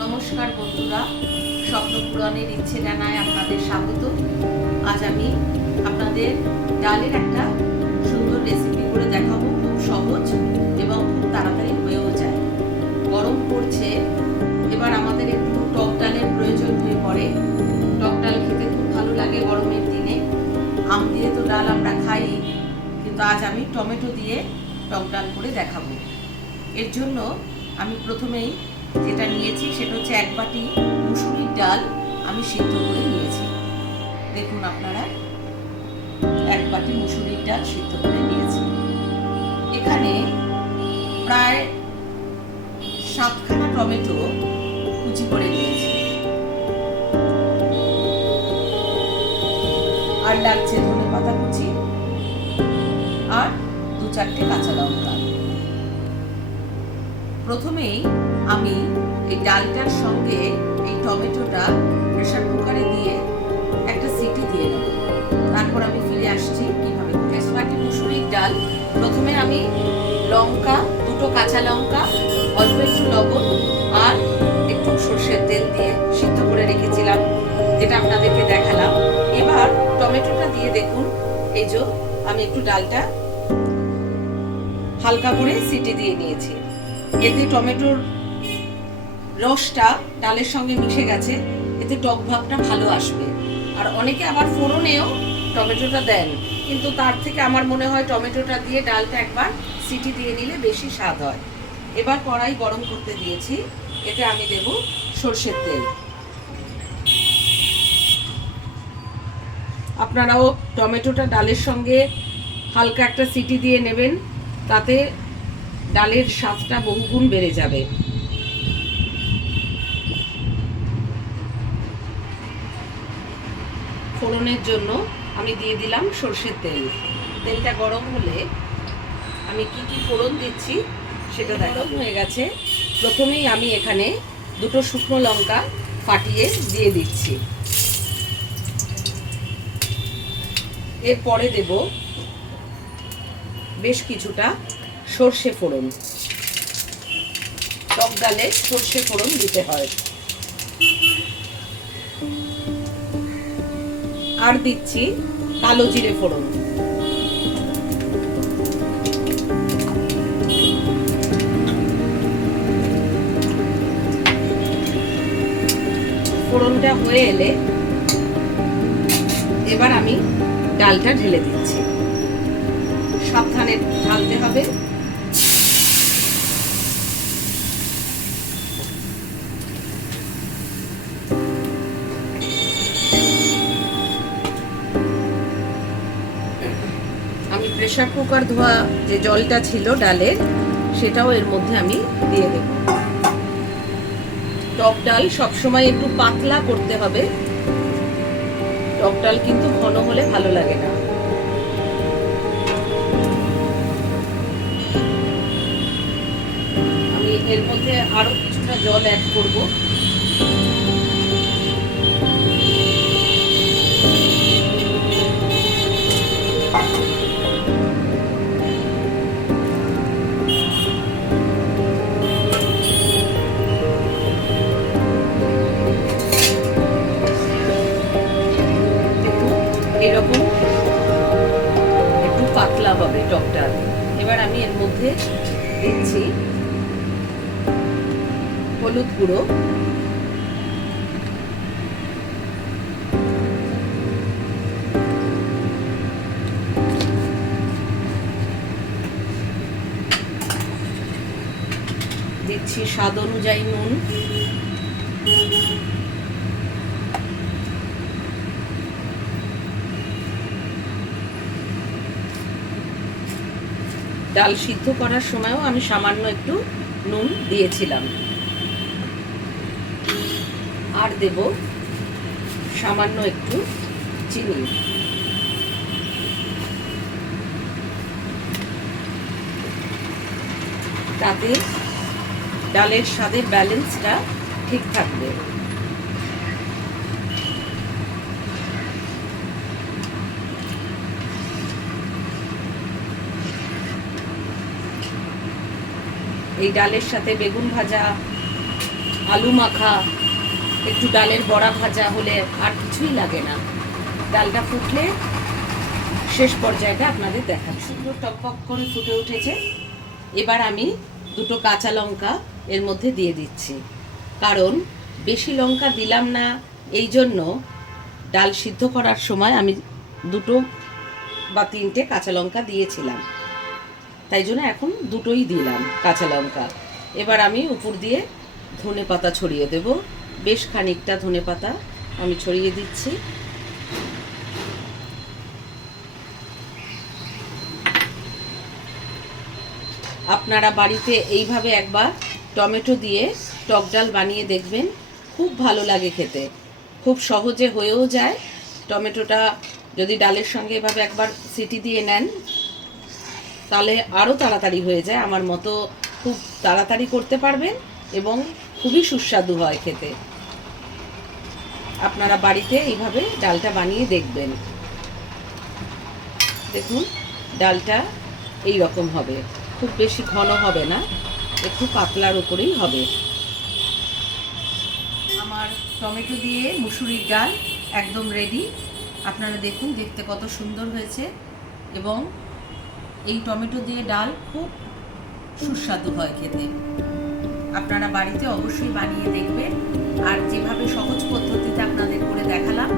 নমস্কার বন্ধুরা, স্বপ্ন পূরণের ইচ্ছে জানায় আপনাদের স্বাগত। আজ আমি আপনাদের ডালের একটা সুন্দর রেসিপি করে দেখাবো। খুব সহজ এবং খুব তাড়াতাড়ি হয়েও যায়। গরম পড়ছে, এবার আমাদের একটু টক ডালের প্রয়োজন হয়ে পড়ে। টক ডাল খেতে খুব ভালো লাগে গরমের দিনে। আম দিয়ে তো ডাল আমরা খাই, কিন্তু আজ আমি টমেটো দিয়ে টক ডাল করে দেখাবো। এর জন্য আমি প্রথমেই যেটা নিয়েছি সেটা হচ্ছে 1 বাটি মুসুরির ডাল আমি সিদ্ধ করে নিয়েছি। দেখুন আপনারা, 1 বাটি মুসুরির ডাল সিদ্ধ করে নিয়েছি। এখানে প্রায় 7খানা টমেটো কুচি করে নিয়েছি। আর লাগছে ধনেপাতা কুচি আর 2-4টে কাঁচা লঙ্কা। প্রথমেই আমি এই ডালটার সঙ্গে এই টমেটোটা প্রেসার কুকারে দিয়ে একটা সিটি দিয়ে নেব। তারপর আমি ফিরে আসছি কিভাবে। 1 বাটি মুসুরির ডাল, প্রথমে আমি লঙ্কা, 2টো কাঁচা লঙ্কা, অল্প একটু লবণ আর একটু সরষের তেল দিয়ে সিদ্ধ করে রেখেছিলাম, যেটা আপনাদেরকে দেখালাম। এবার টমেটোটা দিয়ে দেখুন, এই যে আমি একটু ডালটা হালকা করে সিটি দিয়ে নিয়েছি। এতে টমেটোর রসটা ডালের সঙ্গে মিশে গেছে, এতে টক ভাবটা ভালো আসবে। আর অনেকে আবার ফোড়নেও টমেটোটা দেন, কিন্তু তার থেকে আমার মনে হয় টমেটোটা দিয়ে ডালটা একবার সিটি দিয়ে নিলে বেশি স্বাদ হয়। এবার কড়াই গরম করতে দিয়েছি, এতে আমি দেব সরষের তেল। আপনারাও টমেটোটা ডালের সঙ্গে হালকা একটা সিটি দিয়ে নেবেন, তাতে ডালের স্বাদটা বহুগুণ বেড়ে যাবে। ফোড়নের জন্য আমি দিয়ে দিলাম সরষের তেল। তেলটা গরম হলে আমি কি কি ফোড়ন দিচ্ছি সেটা গরম হয়ে গেছে। প্রথমেই আমি এখানে 2টো শুকনো লঙ্কা ফাটিয়ে দিয়ে দিচ্ছি। এরপরে দেব বেশ কিছুটা সর্ষে ফোড়ন। টক ডালে সর্ষে ফোড়ন দিতে হয়। আর দিচ্ছি কালো জিরে ফোড়ন। ফোড়নটা হয়ে এলে এবার আমি ডালটা ঢেলে দিচ্ছি। সাবধানে ঢালতে হবে। আমি প্রেসার কুকার ধোয়া যে জলটা ছিল ডালের, সেটাও এর মধ্যে আমি দিয়ে দেব। টক ডাল সবসময় একটু পাতলা করতে হবে, টক ডাল কিন্তু ঘন হলে ভালো লাগে না। আমি এর মধ্যে আরো কিছুটা জল অ্যাড করব। এরকম একটু পাতলা হবে টক ডাল। এবার আমি এর মধ্যে দিচ্ছি হলুদ গুঁড়ো, দিচ্ছি স্বাদ অনুযায়ী নুন, ডাল সিদ্ধ করার সময়ও আমি সামান্য একটু নুন দিয়েছিলাম। আর দেব সামান্য একটু চিনি। তাতে ডালের স্বাদের ব্যালেন্সটা ঠিক থাকবে। এই ডালের সাথে বেগুন ভাজা, আলু মাখা, একটু ডালের বড়া ভাজা হলে আর কিছুই লাগে না। ডালটা ফুটলে শেষ পর্যায়টা আপনাদের দেখান। সুন্দর টকবক করে ফুটে উঠেছে। এবার আমি দুটো কাঁচা লঙ্কা এর মধ্যে দিয়ে দিচ্ছি, কারণ বেশি লঙ্কা দিলাম না, এই জন্য ডাল সিদ্ধ করার সময় আমি দুটো বা তিনটে কাঁচা লঙ্কা দিয়েছিলাম, তাই জন্য এখন দুটোই দিলাম কাঁচা লঙ্কা। এবার আমি উপর দিয়ে ধনে পাতা ছড়িয়ে দেব, বেশ খানিকটা ধনে পাতা আমি ছড়িয়ে দিচ্ছি। আপনারা বাড়িতে এইভাবে একবার টমেটো দিয়ে টক ডাল বানিয়ে দেখবেন, খুব ভালো লাগে খেতে, খুব সহজে হয়েও যায়। টমেটোটা যদি ডালের সঙ্গে এভাবে একবার সিটি দিয়ে নেন তাহলে আরও তাড়াতাড়ি হয়ে যায়, আমার মতো খুব তাড়াতাড়ি করতে পারবেন এবং খুবই সুস্বাদু হয় খেতে। আপনারা বাড়িতে এইভাবে ডালটা বানিয়ে দেখবেন। দেখুন ডালটা এই রকম হবে, খুব বেশি ঘন হবে না, একটু পাতলার উপরেই হবে। আমার টমেটো দিয়ে মুসুরির ডাল একদম রেডি। আপনারা দেখুন দেখতে কত সুন্দর হয়েছে, এবং এই টমেটো দিয়ে ডাল খুব সুস্বাদু হয় খেতে। আপনারা বাড়িতে অবশ্যই বানিয়ে দেখবেন, আর যেভাবে সহজ পদ্ধতিতে আপনাদের করে দেখালাম